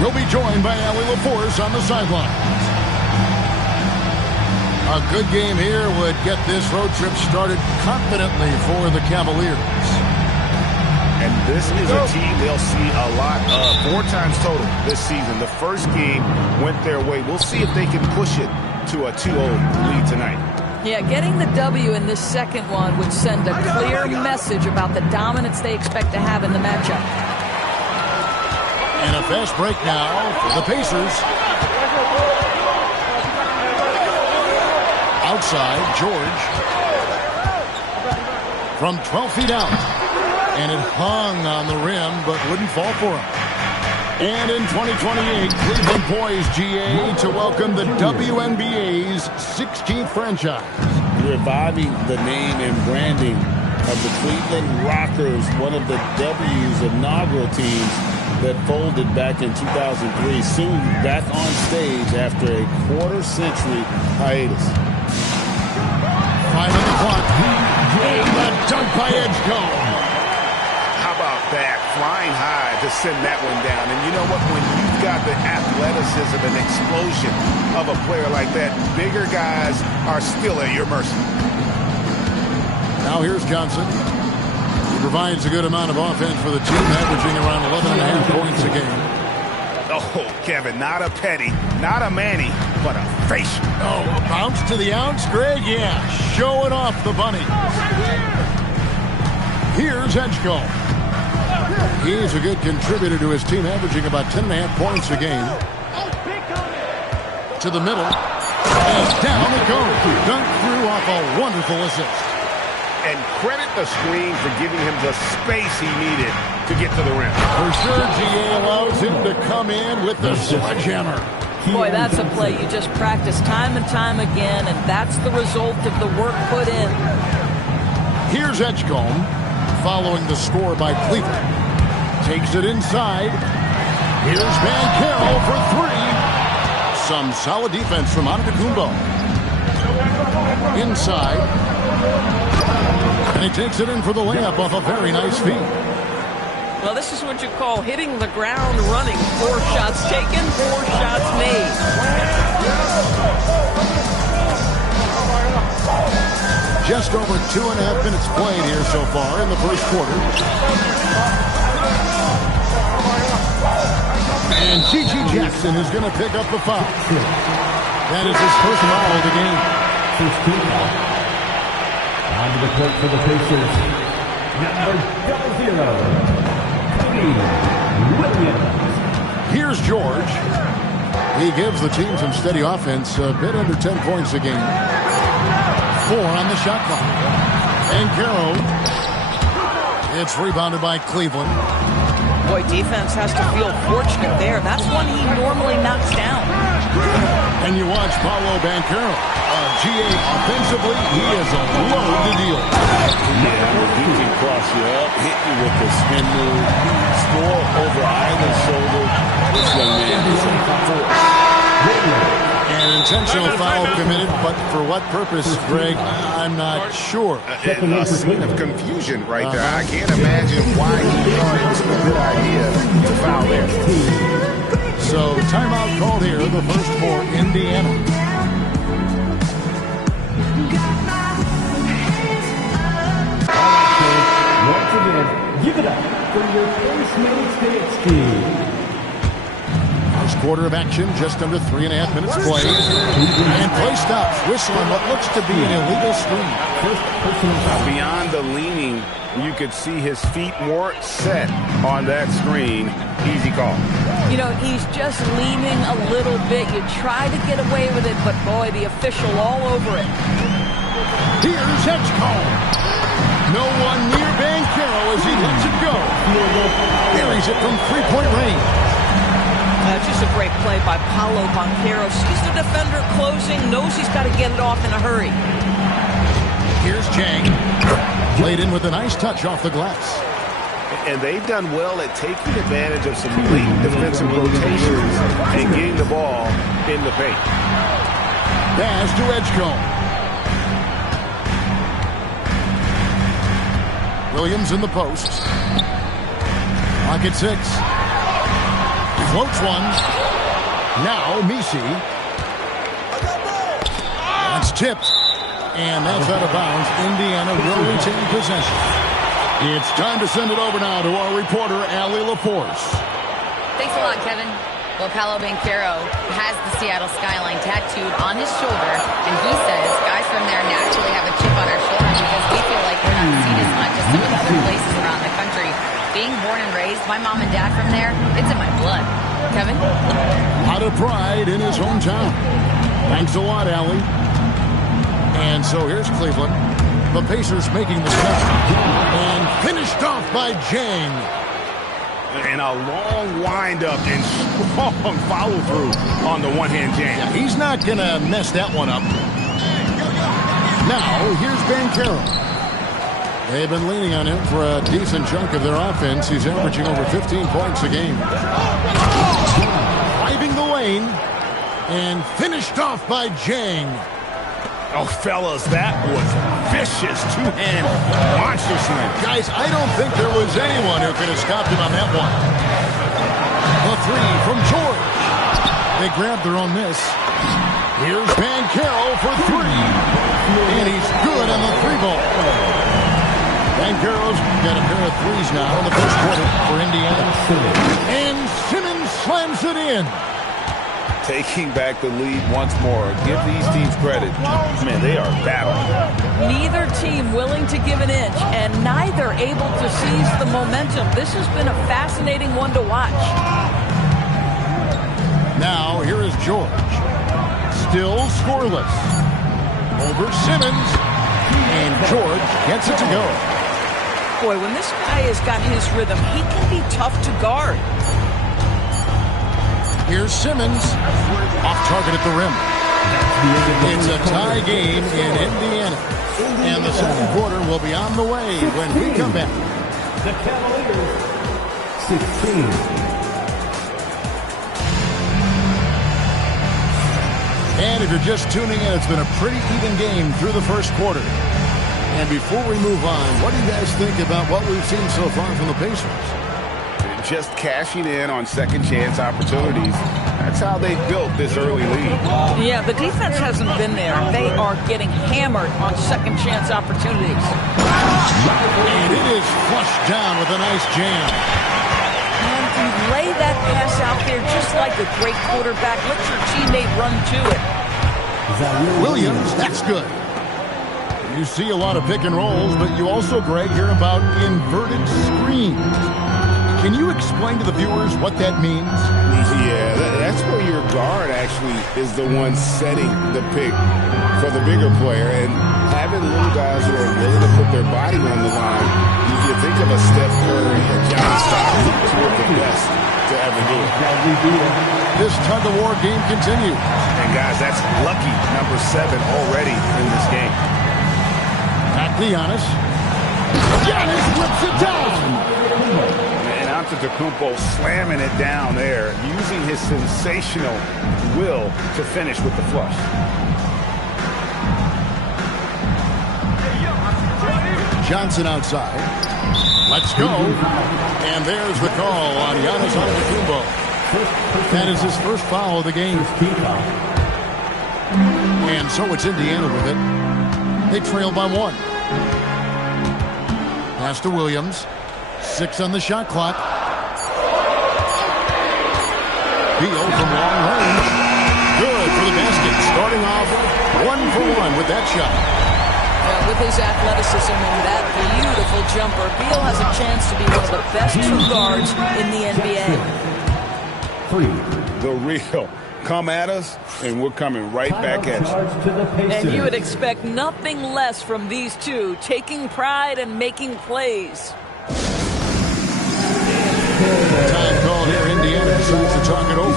We'll be joined by Allie LaForce on the sidelines. A good game here would get this road trip started confidently for the Cavaliers. And this is a team they'll see a lot of, 4 times total this season. The first game went their way. We'll see if they can push it to a 2-0 lead tonight. Yeah, getting the W in this second one would send a clear message about the dominance they expect to have in the matchup. And a fast break now for the Pacers. Outside, George. From 12 feet out. And it hung on the rim, but wouldn't fall for him. And in 2028, Cleveland poised, GA, to welcome the WNBA's 16th franchise. Reviving the name and branding of the Cleveland Rockers, one of the W's inaugural teams that folded back in 2003, soon back on stage after a quarter-century hiatus. 5 on the clock. And the dunk by Edgecombe. How about that? Flying high to send that one down. And you know what? When you've got the athleticism and explosion of a player like that, bigger guys are still at your mercy. Now here's Johnson. He provides a good amount of offense for the team, averaging around 11.5 points a game. Oh, Kevin, not a petty, not a Manny, but a facial. Oh, a bounce to the ounce, Greg? Yeah, showing off the bunny. Here's Edgecombe. He's a good contributor to his team, averaging about 10.5 points a game. To the middle. And down it goes. Dunked through off a wonderful assist. And credit the screen for giving him the space he needed to get to the rim. For sure, GA allows him to come in with the sledgehammer. Boy, that's a play you just practice time and time again, and that's the result of the work put in. Here's Edgecombe, following the score by Cleveland. Takes it inside. Here's Banchero for 3. Some solid defense from Antetokounmpo. Inside. And he takes it in for the layup off a very nice feed. Well, this is what you call hitting the ground running. 4 shots taken, 4 shots made. Just over 2.5 minutes played here so far in the first quarter. And G.G. Jackson is going to pick up the foul. That is his first foul of the game. 16. On to the court for the Pacers. Number 00, Williams. Here's George. He gives the team some steady offense, a bit under 10 points a game. 4 on the shot clock. And Banchero. It's rebounded by Cleveland. Boy, defense has to feel fortunate there. That's one he normally knocks down. And you watch Paolo Banchero. GA offensively, he is a load to deal. Yeah, he can cross you up, hit you with the spin move, score over either shoulder. This young man is a force. An intentional foul committed, but for what purpose, Greg? I'm not sure. A scene of confusion right there. I can't imagine why he thought it was a good idea to foul there. So timeout called here, the first for Indiana. Once again, give it up for your first minute ski. First quarter of action, just under 3.5 minutes played. And play stops, whistling what looks to be an illegal screen. Beyond the leaning, you could see his feet more set on that screen. Easy call. You know, he's just leaning a little bit. You try to get away with it, but boy, the official all over it. Here's Edgecombe. No one near Banchero as he lets it go. Buries it from three-point range. Just a great play by Paolo Banchero. Sees the defender closing, knows he's got to get it off in a hurry. Here's Chang. Played in with a nice touch off the glass. And they've done well at taking advantage of some late defensive rotations and getting the ball in the paint. Pass to Edgecombe. Williams in the post. Clock at 6. Floats one. Now Misi. That's tipped. And that's out of bounds. Indiana will retain possession. It's time to send it over now to our reporter, Allie LaForce. Thanks a lot, Kevin. Well, Paolo Banchero has the Seattle skyline tattooed on his shoulder, and he says guys from there naturally have a chip on our shoulder because we feel like we're not seen as much as some of the other places around the country. Being born and raised, my mom and dad from there, it's in my blood. Kevin? Out of pride in his hometown. Thanks a lot, Allie. And so here's Cleveland. The Pacers making the step. And finished off by Jang. And a long windup and strong follow-through on the one-hand jam. Yeah, he's not going to mess that one up. Now, here's Banchero. They've been leaning on him for a decent chunk of their offense. He's averaging over 15 points a game. Driving the lane. And finished off by Jang. Oh, fellas, that was vicious two-hand monster slam. Guys, I don't think there was anyone who could have stopped him on that one. The three from George. They grabbed their own miss. Here's Banchero for three. And he's good on the three ball. Banchero's got a pair of threes now in the first quarter for Indiana. And Simmons slams it in. Taking back the lead once more. Give these teams credit. Man, they are battling. Neither team willing to give an inch, and neither able to seize the momentum. This has been a fascinating one to watch. Now, here is George. Still scoreless. Over Simmons. And George gets it to go. Boy, when this guy has got his rhythm, he can be tough to guard. Here's Simmons. Off target at the rim. It's a tie game in Indiana. And the second quarter will be on the way when we come back. The Cavaliers, 16. And if you're just tuning in, it's been a pretty even game through the first quarter. And before we move on, what do you guys think about what we've seen so far from the Pacers? Just cashing in on second chance opportunities. That's how they built this early lead. Yeah, the defense hasn't been there. They are getting hammered on second chance opportunities. And it is flushed down with a nice jam. And you lay that pass out there just like a great quarterback. Let your teammate run to it. Williams, that's good. You see a lot of pick and rolls, but you also, Greg, hear about inverted screens. Can you explain to the viewers what that means? Yeah, that's where your guard actually is the one setting the pick for the bigger player. And having little guys who are willing to put their body on the line, you can think of a Steph Curry, a John Stockton, two of the best to ever do it. This tug-of-war game continues. And guys, that's lucky number 7 already in this game. Back to Giannis. Giannis whips it down. Antetokounmpo slamming it down there, using his sensational will to finish with the flush. Johnson outside. Let's go. And there's the call on Giannis Antetokounmpo. That is his first foul of the game. And so it's Indiana with it. They trail by 1. Pass to Williams. 6 on the shot clock. Beal from long range. Good for the basket. Starting off 1 for 1 with that shot. Yeah, with his athleticism and that beautiful jumper, Beal has a chance to be one of the best 2 guards in the NBA. The real. Come at us, and we're coming right back at you. And you would expect nothing less from these two, taking pride and making plays. Time call here. Indiana decides to talk it over.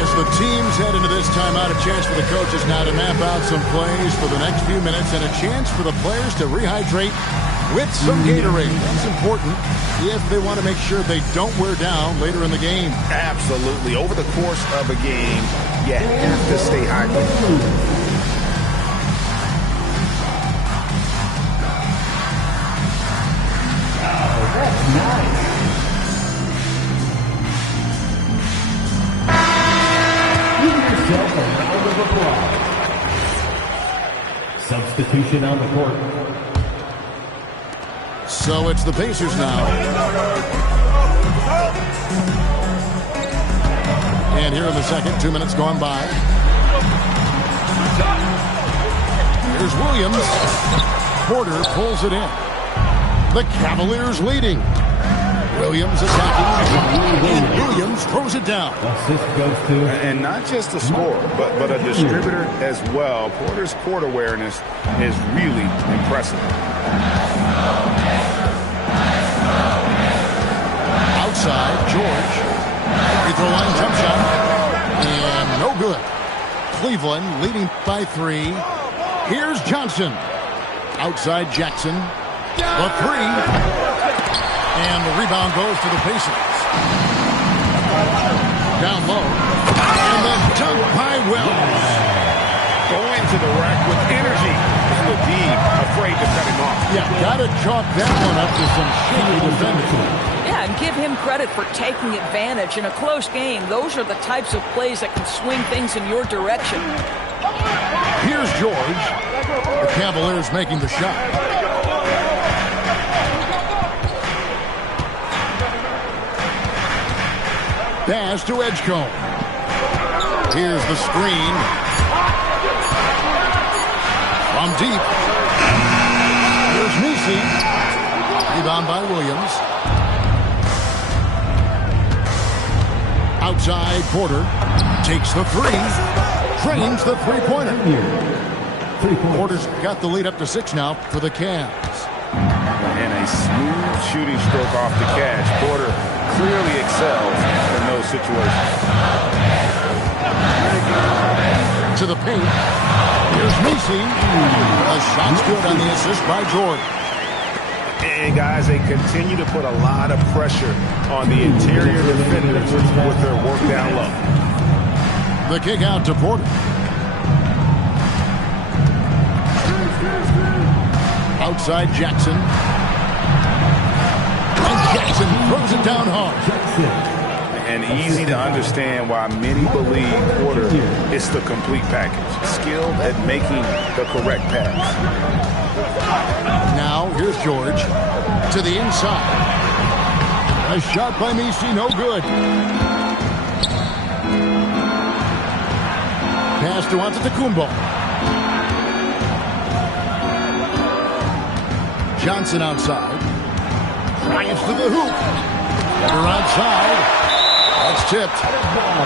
As the teams head into this timeout, a chance for the coaches now to map out some plays for the next few minutes and a chance for the players to rehydrate with some Gatorade. That's important if they want to make sure they don't wear down later in the game. Absolutely. Over the course of a game, you have to stay hydrated. Substitution on the court. So it's the Pacers now. And here in the second, 2 minutes gone by. Here's Williams. Porter pulls it in. The Cavaliers leading. Williams attacking. And Williams throws it down. Assist goes to... And not just a scorer, but a distributor as well. Porter's court awareness is really impressive. Outside, George. Free throw line jump shot. And no good. Cleveland leading by 3. Here's Johnson. Outside Jackson. The 3. And the rebound goes to the Pacers. Down low. And the dunk by Wells. Going to the rack with energy. And the D afraid to cut him off. Yeah, got to chalk that one up to some shaky defending. Yeah, and give him credit for taking advantage in a close game. Those are the types of plays that can swing things in your direction. Here's George. The Cavaliers making the shot. Pass to Edgecombe. Here's the screen. From deep. Here's Nisi. Rebound by Williams. Outside, Porter takes the 3. Trains the three-pointer. Porter's got the lead up to 6 now for the Cavs. And a smooth shooting stroke off the catch. Porter clearly excels in those situations. To the paint. Here's Nisi. A shot's good on the assist by Jordan. And guys, they continue to put a lot of pressure on the interior defenders with their work down low. The kick out to Porter. Outside Jackson. And Jackson throws it down hard. And easy to understand why many believe Porter is the complete package. Skilled at making the correct pass. Now, here's George. To the inside. A shot by Nisi, no good. Pass to Antetokounmpo. Johnson outside. Drives to the hoop. Header outside. That's tipped.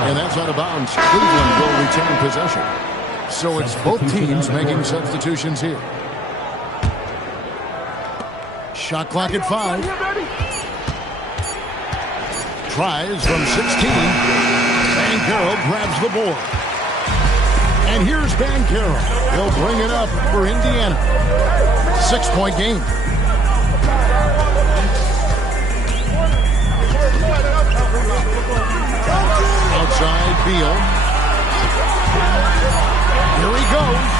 And that's out of bounds. Cleveland will retain possession. So it's both teams making substitutions here. Shot clock at 5. Tries from 16. Banchero grabs the board. And here's Banchero. He'll bring it up for Indiana. 6-point game. Outside Beal. Here he goes.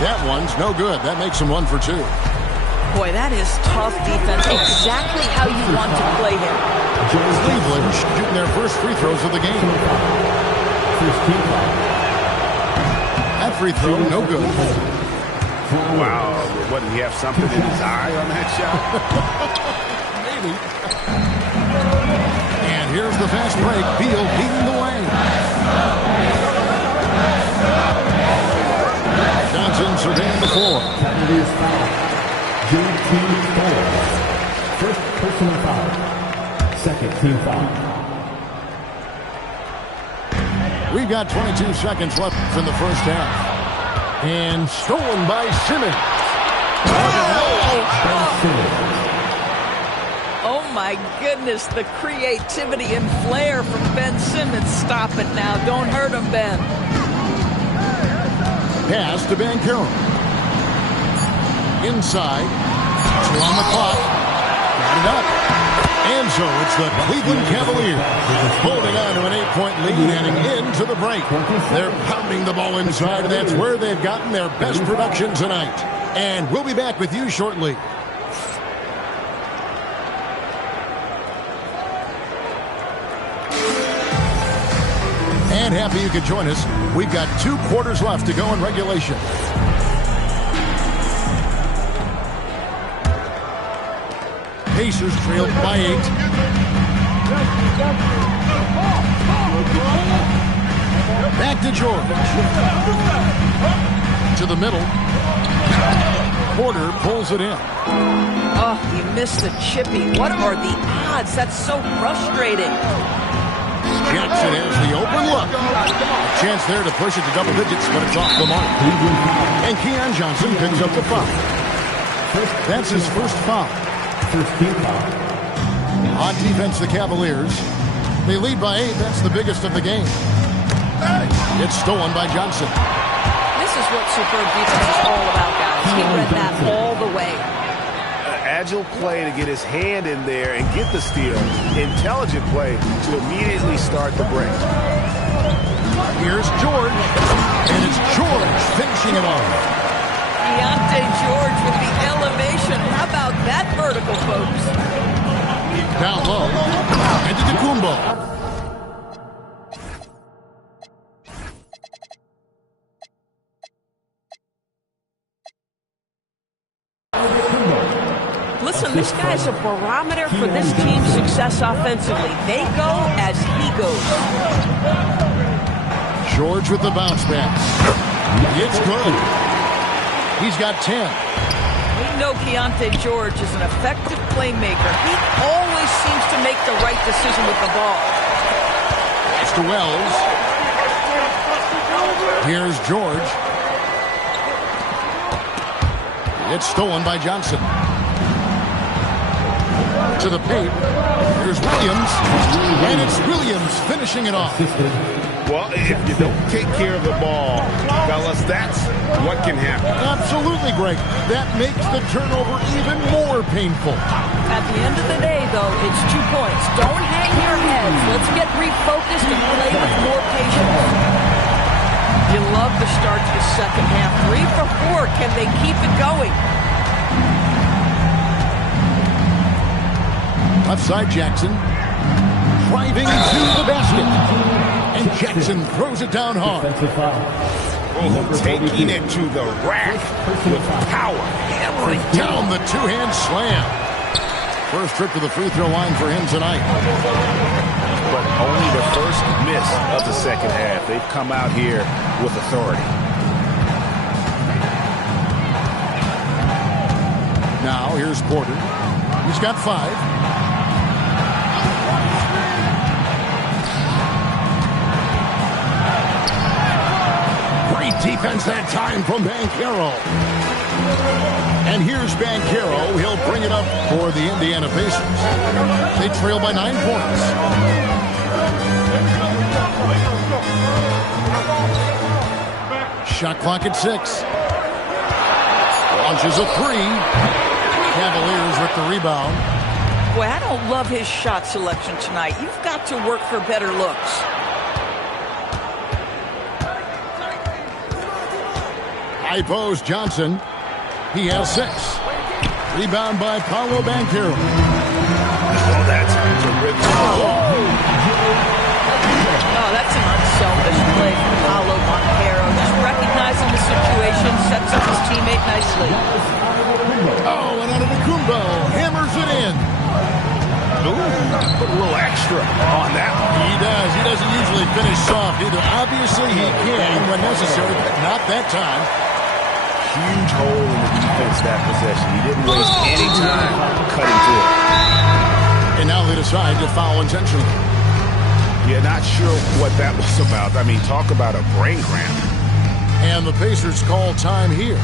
That one's no good. That makes him 1 for 2. Boy, that is tough defense. Exactly how you want to play him. Cleveland shooting their first free throws of the game. That free throw, no good. Wow, what, did he have something in his eye on that shot? Maybe. And here's the fast break. Beal leading the way. Johnson surveying the floor. Team foul. First personal foul. Second team foul. We've got 22 seconds left in the first half. And stolen by Simmons. Oh my goodness, the creativity and flair from Ben Simmons. Stop it now. Don't hurt him, Ben. Pass to Banchero. Inside. 2 on the clock. Got it up. And so it's the Cleveland Cavaliers holding on to an 8-point lead heading into the break. They're pounding the ball inside, and that's where they've gotten their best production tonight. And we'll be back with you shortly. And happy you could join us. We've got 2 quarters left to go in regulation. Pacers trailed by 8. Back to George. To the middle. Porter pulls it in. Oh, he missed the chippy. What are the odds? That's so frustrating. Jackson has the open look. A chance there to push it to double digits, but it's off the mark. And Keon Johnson picks up the foul. That's his first foul. On defense, the Cavaliers. They lead by 8. That's the biggest of the game. It's stolen by Johnson. This is what superb defense is all about, guys. He read that all the way. Agile play to get his hand in there and get the steal. Intelligent play to immediately start the break. Here's George. And it's George finishing it off. Deontay George with the elevation. How about that vertical, folks? Down low. Into Antetokounmpo. Listen, this guy's a barometer for this team's success offensively. They go as he goes. George with the bounce pass. It's good. He's got 10. We know Deontay George is an effective playmaker. He always seems to make the right decision with the ball. It's to Wells. Here's George. It's stolen by Johnson. To the paint. Here's Williams. And it's Williams finishing it off. Well, if you don't take care of the ball, fellas, that's what can happen. Absolutely, Greg. That makes the turnover even more painful. At the end of the day, though, it's 2 points. Don't hang your heads. Let's get refocused and play with more patience. You love the start to the second half. 3 for 4. Can they keep it going? Left side, Jackson. Driving to the basket. And Jackson throws it down hard. Taking it to the rack with power. Hammering down the two-hand slam. First trip to the free throw line for him tonight. But only the first miss of the second half. They've come out here with authority. Now here's Porter. He's got 5. Great defense that time from Banchero. And here's Banchero. He'll bring it up for the Indiana Pacers. They trail by 9 points. Shot clock at 6. Launches a 3. Cavaliers with the rebound. Boy, I don't love his shot selection tonight. You've got to work for better looks. High post Johnson. He has 6. Rebound by Paolo Banchero. Oh, that's terrific. Oh, that's an unselfish play from Paolo Banchero. Just recognizing the situation, sets up his teammate nicely. Oh, and Antetokounmpo hammers it in. Ooh, put a little extra on that one. He does. He doesn't usually finish soft either. Obviously, he can when necessary, but not that time. Huge hole in the defense that possession. He didn't waste any time cutting through it. And now they decide to foul intentionally. Yeah, not sure what that was about. I mean, talk about a brain cramp. And the Pacers call time here.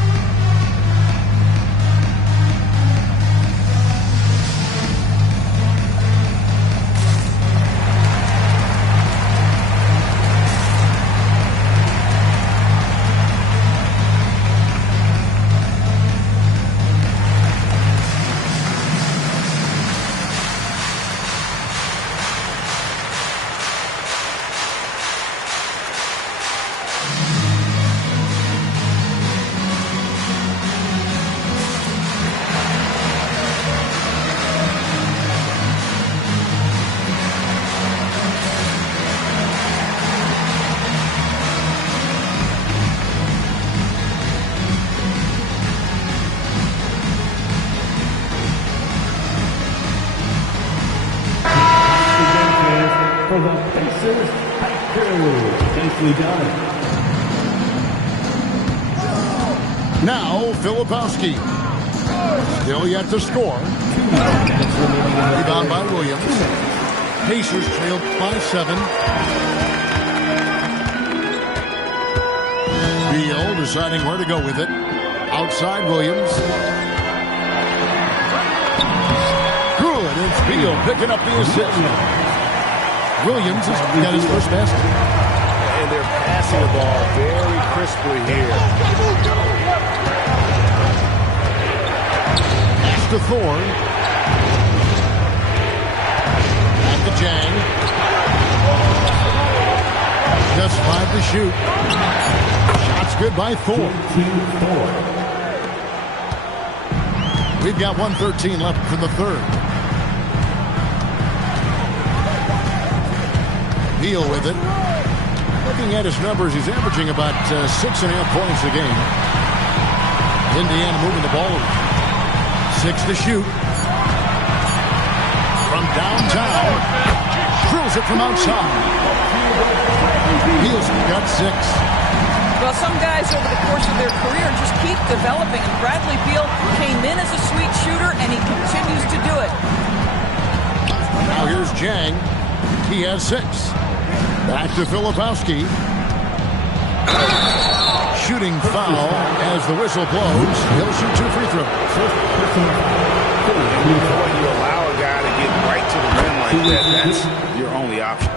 For the Pacers, nicely done. Now, Filipowski. Still yet to score. Rebound by Williams. Pacers trailed by 7. Beal deciding where to go with it. Outside Williams. Good. It's Beal picking up the assist. Williams has got his first basket. And they're passing the ball very crisply here. Pass to Thorne. Back to Jang. Just 5 to shoot. Shot's good by Thorne. We've got 1:13 left for the third. Beal with it. Looking at his numbers, he's averaging about 6.5 points a game. Indiana moving the ball. 6 to shoot. From downtown. Drills it from outside. Beal's got 6. Well, some guys over the course of their career just keep developing, and Bradley Beal came in as a sweet shooter, and he continues to do it. Now here's Jang. He has 6. Back to Filipowski. Shooting foul as the whistle blows. He'll shoot 2 free throws. When you allow a guy to get right to the rim like that, that's your only option.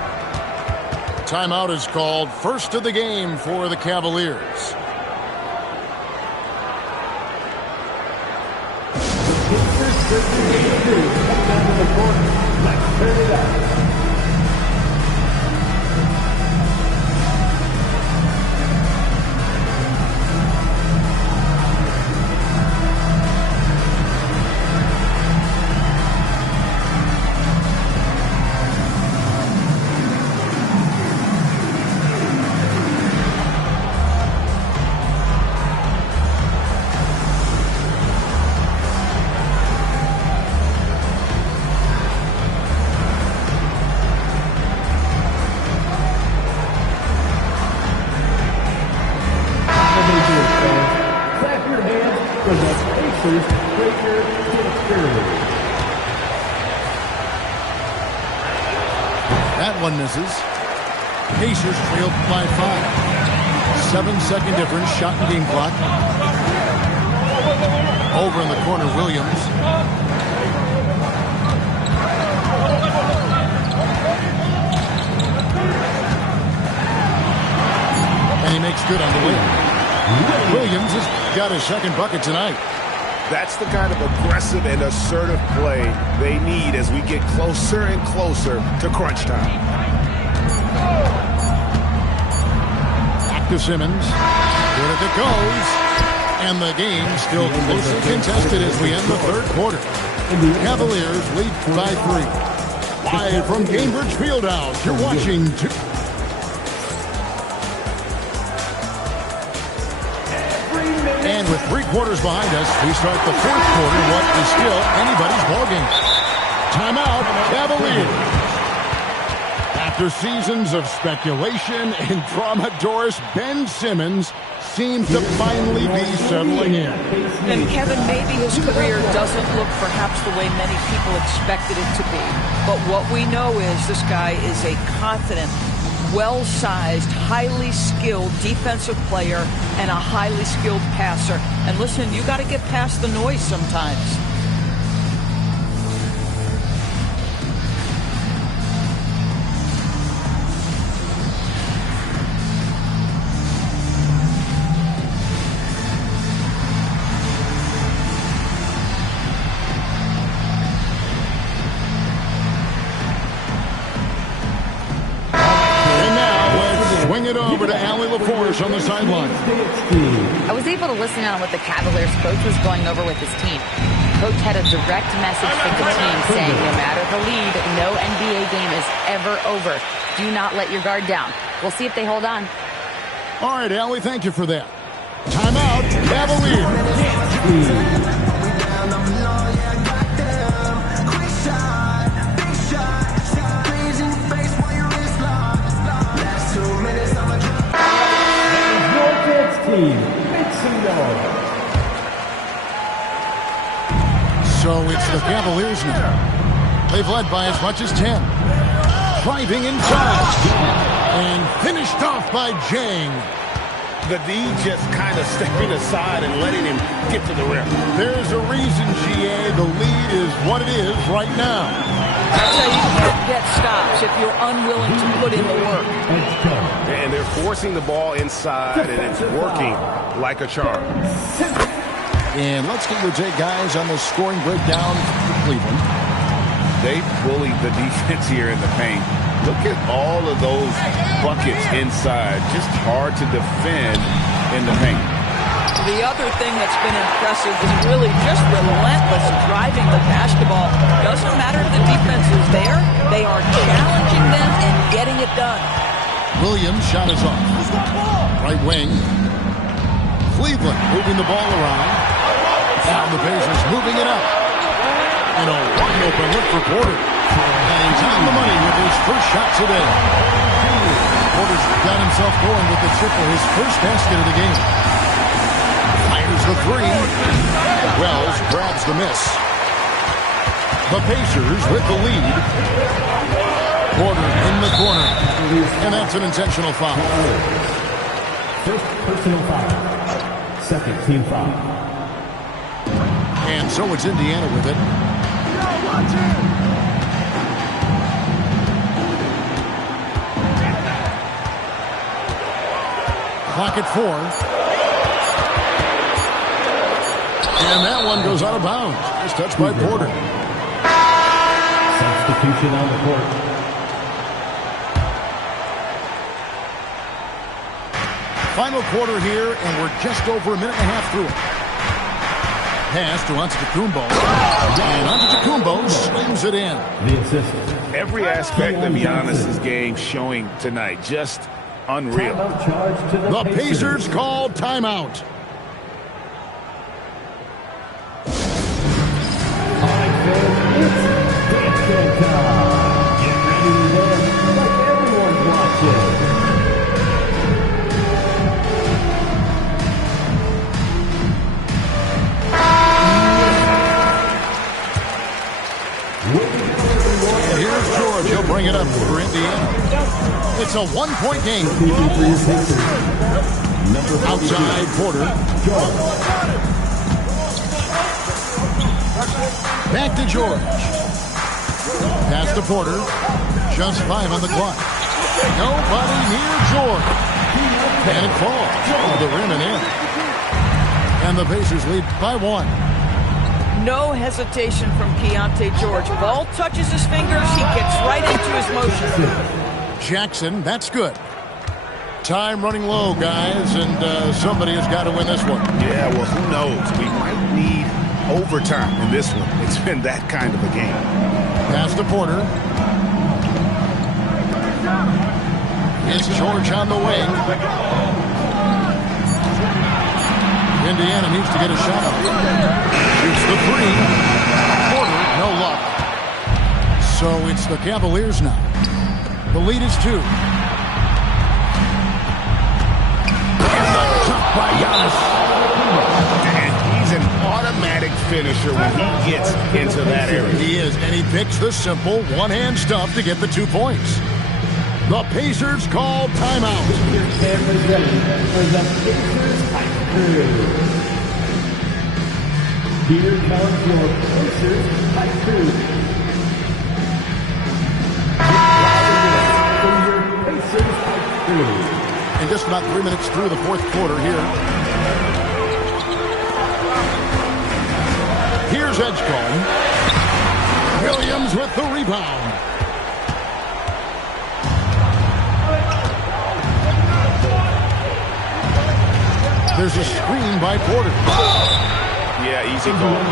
Timeout is called. First of the game for the Cavaliers. Let's turn it up. That one misses. Pacers trailed by 5. 7-second difference, shot and game clock. Over in the corner, Williams. And he makes good on the wing. Williams has got his second bucket tonight. That's the kind of aggressive and assertive play they need as we get closer and closer to crunch time. Back to Simmons. Good as it goes. And the game still closely contested as we end the third quarter. The Cavaliers lead by 3. Live from Cambridge Fieldhouse, you're watching... And with 3 quarters behind us, we start the fourth quarter. What is still anybody's ballgame. Timeout, Cavaliers. After seasons of speculation and drama, Doris, Ben Simmons seems to finally be settling in. And Kevin, maybe his career doesn't look perhaps the way many people expected it to be. But what we know is this guy is a confident, well-sized, highly skilled defensive player and a highly skilled passer. And listen, you got to get past the noise sometimes. On the sideline. I was able to listen on what the Cavaliers coach was going over with his team. Coach had a direct message for the team saying no matter the lead, no NBA game is ever over. Do not let your guard down. We'll see if they hold on. All right, Allie, thank you for that. Timeout, Cavaliers. So it's the Cavaliers now. They've led by as much as 10. Driving inside. And finished off by Jang. The D just kind of stepping aside and letting him get to the rim. There's a reason, GA, the lead is what it is right now. That's how you can't get stops if you're unwilling to put in the work. And they're forcing the ball inside, and it's working like a charm. And let's get your take, guys, on the scoring breakdown for Cleveland. They bullied the defense here in the paint. Look at all of those buckets inside. Just hard to defend in the paint. The other thing that's been impressive is really just relentless driving the basketball. Doesn't matter if the defense is there. They are challenging them and getting it done. Williams' shot is off. Right wing. Cleveland moving the ball around. Now the Pacers moving it up. And a wide open look for Porter. And he's on the money with his first shot today. Porter's got himself going with the triple, his first basket of the game. Fires the three. Wells grabs the miss. The Pacers with the lead. Porter in the corner. And that's an intentional foul. First personal foul. Second team foul. And so it's Indiana with it. Clock at 4. And that one goes out of bounds. It's touched by Porter. Substitution on the court. Final quarter here, and we're just over a minute and a half through it. Pass to Antetokounmpo. And Antetokounmpo slams it in. The assist. Every aspect of Giannis's game showing tonight. Just unreal. Charge to The Pacers call timeout. All right, fans, it's dance time. Get ready to dance like everyone's watching. And here's George. He'll bring it up for Indiana. It's a one-point game. Outside Porter. Back to George. Pass to Porter. Just 5 on the clock. Nobody near George. And it falls over the rim and in. And the Pacers lead by 1. No hesitation from Keontae George. Ball touches his fingers. He gets right into his motion. Jackson, that's good. Time running low, guys, and somebody has got to win this one. Yeah, well, who knows? We might need overtime in this one. It's been that kind of a game. Pass to Porter. It's George on the wing. Indiana needs to get a shot up. Shoots the three. Porter, no luck. So it's the Cavaliers now. The lead is 2. And the jump by Giannis. And he's an automatic finisher when he gets into that area. He is, and he picks the simple one-hand stuff to get the 2 points. The Pacers call timeout. Your cameras ready for the Pacers Hype Crew. Here comes your Pacers Hype Crew. For your Pacers Hype Crew. And just about 3 minutes through the fourth quarter here. Here's Edgecombe. Williams with the rebound. There's a screen by Porter. Yeah, easy goal.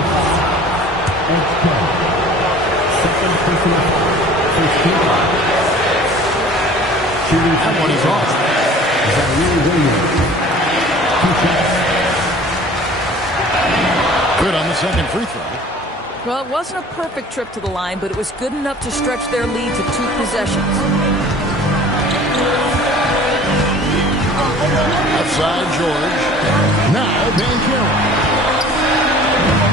Second personal foul. That one is off. Good on the second free throw. Well, it wasn't a perfect trip to the line, but it was good enough to stretch their lead to 2 possessions. Outside George. Now Banchero.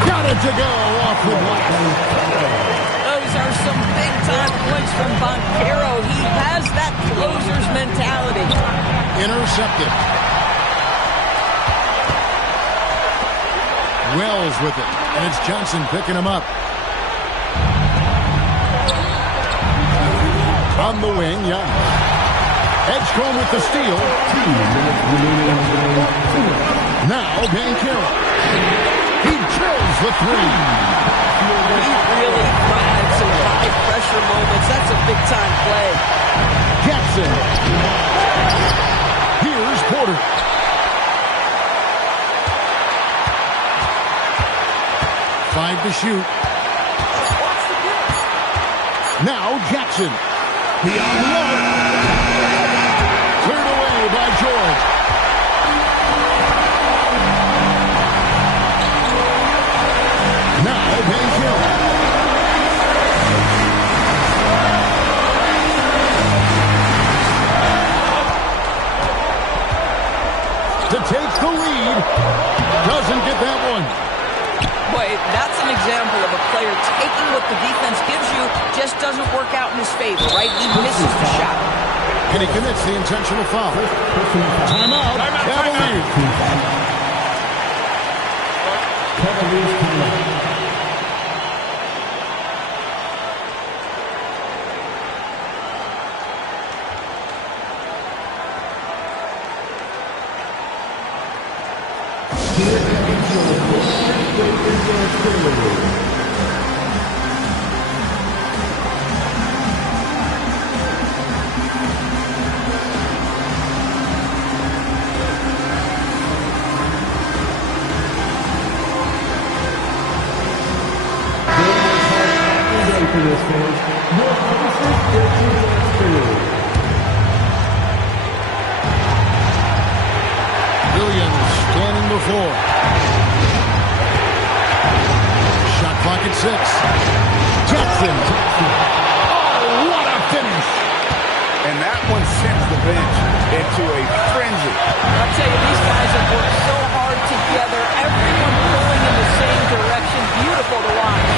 Got got it to go off the block. Those are some big-time points from Boncaro. He has that closer's mentality. Intercepted. Wells with it, and it's Johnson picking him up. On the wing, Young. Edgecombe with the steal. Now Bancaro. He drills the three. He really thrives in high-pressure moments. That's a big-time play. Jackson. Here's Porter. Five to shoot. Now Jackson. Beyond the arc. Cleared away by George. Now Bancaro. To take the lead. Doesn't get that one. Boy, that's an example of a player taking what the defense gives you, just doesn't work out in his favor, right? He misses the shot. And he commits the intentional foul. Timeout. Cavaliers. Cavaliers timeout. Williams standing before. Shot clock at 6. Jackson. Oh, what a finish. And that one sends the bench into a frenzy. I'll tell you, these guys have worked so hard together. Everyone pulling in the same direction. Beautiful to watch.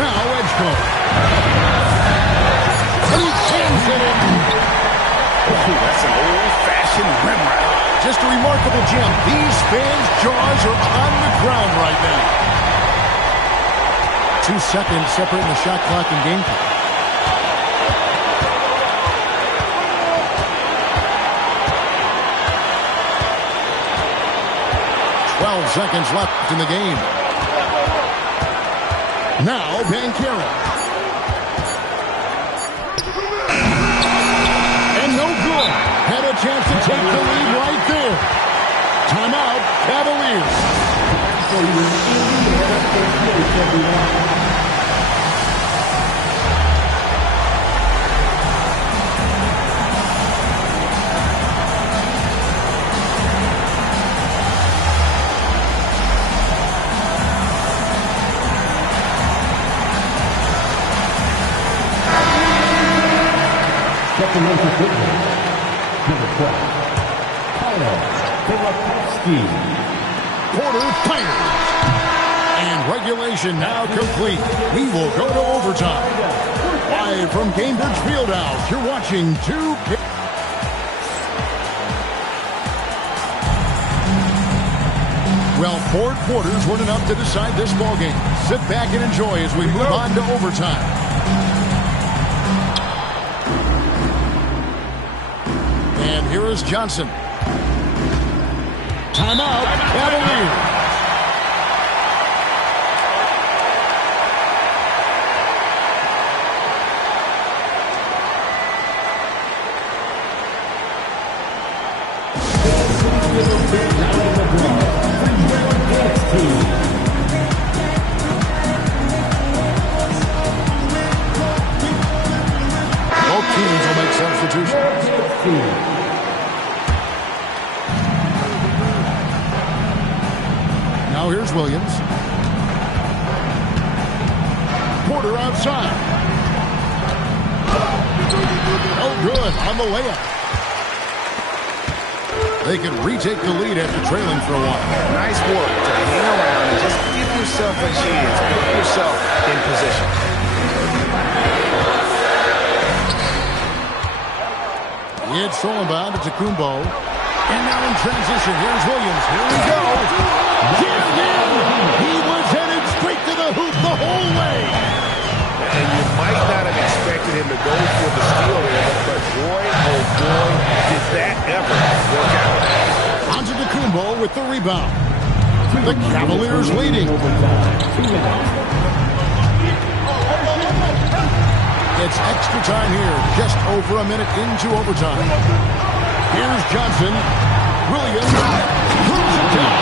Now Edgecombe. And he jams it in. That's an old-fashioned rim route. Just a remarkable jam. These fans' jaws are on the ground right now. 2 seconds separating the shot clock and game clock. 12 seconds left in the game. Now Bancaro. And no good. Had a chance to take the lead right there. Timeout, Cavaliers. Second one for football. Number 12. Kyle Filipowski. Porter fires. And regulation now complete. We will go to overtime. Live from Cambridge Fieldhouse, you're watching two. Well, 4 quarters weren't enough to decide this ballgame. Sit back and enjoy as we move on to overtime. And here is Johnson. Timeout, Cavaliers. Both teams will make substitutions. Now here's Williams. Porter outside. Oh, good on the layup. They can retake the lead after trailing for a while. Nice work to hang around and just give yourself a chance. Put yourself in position. It's stolen bound to Tacumbo. And now in transition, here's Williams. Here we go. Jammed in. He was headed straight to the hoop the whole way. And you might not have expected him to go for the steal there, but boy, oh boy, did that ever work out. On to Tacumbo with the rebound. The Cavaliers leading. It's extra time here, just over a minute into overtime. Here's Johnson. Williams throws it down.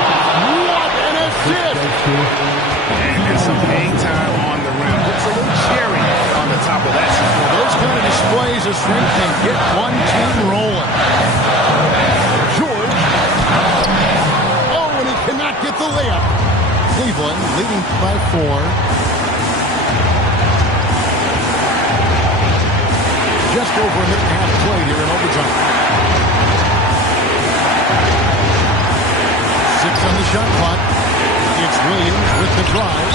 What an assist! And some hang time on the rim. Puts a little cherry on the top of that. Well, those kind of displays of strength can get one team rolling. George. Oh, and he cannot get the layup. Cleveland leading by 4. Just over a minute and a half played here in overtime. 6 on the shot clock. It's Williams with the drive.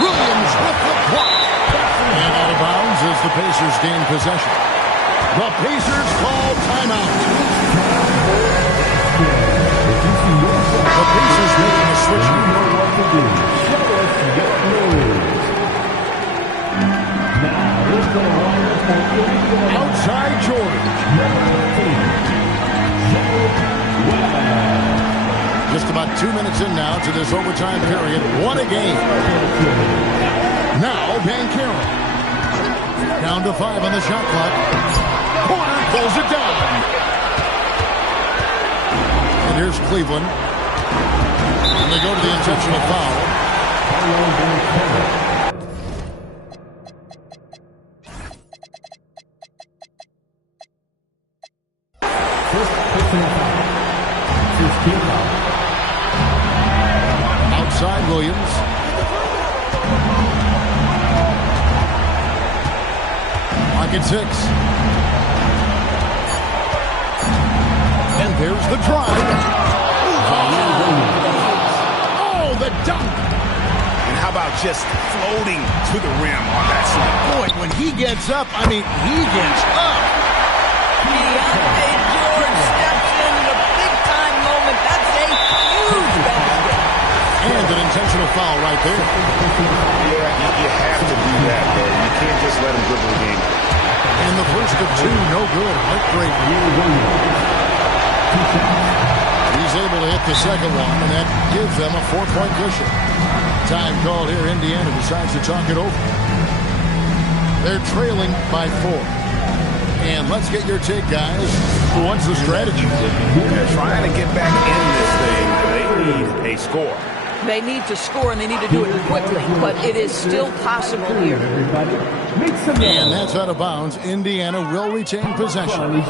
Williams with the block. And out of bounds as the Pacers gain possession. The Pacers call timeout. The Pacers making a switch. You know what to do. Show us your moves. Now, let's go on outside George. Just about 2 minutes in now to this overtime period. What a game. Now Banchero. Down to 5 on the shot clock. Porter pulls it down. And here's Cleveland. And they go to the intentional foul. Outside Williams. Pocket 6. And there's the drive. Oh, the dunk. And how about just floating to the rim on that slam? Boy, when he gets up, I mean, he gets up. Deontay George steps in a big-time moment. That's a huge basket. And an intentional foul right there. Yeah, you have to do that, though. You can't just let him dribble the game. And the first of 2, no good. Heartbreak. He's able to hit the second one, and that gives them a 4-point cushion. Time called here. Indiana decides to talk it over. They're trailing by 4. And let's get your take, guys. What's the strategy? They're trying to get back in this thing. They need a score. They need to score, and they need to do it quickly, but it is still possible here. And that's out of bounds. Indiana will retain possession.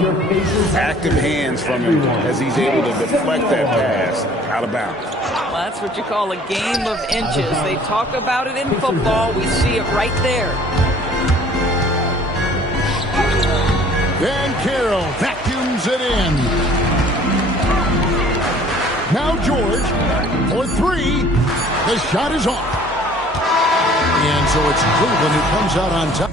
Active hands from him as he's able to deflect that pass out of bounds. Well, that's what you call a game of inches. They talk about it in football. We see it right there. Banchero vacuums it in. Now George for 3. The shot is off. And so it's Cleveland who comes out on top.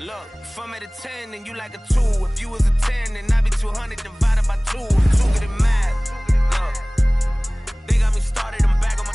Look, from at a 10 and you like a 2. If you was a 10, then I'd be 200 divided by 2. 2 get it mad. Look, they got me started, I'm back on my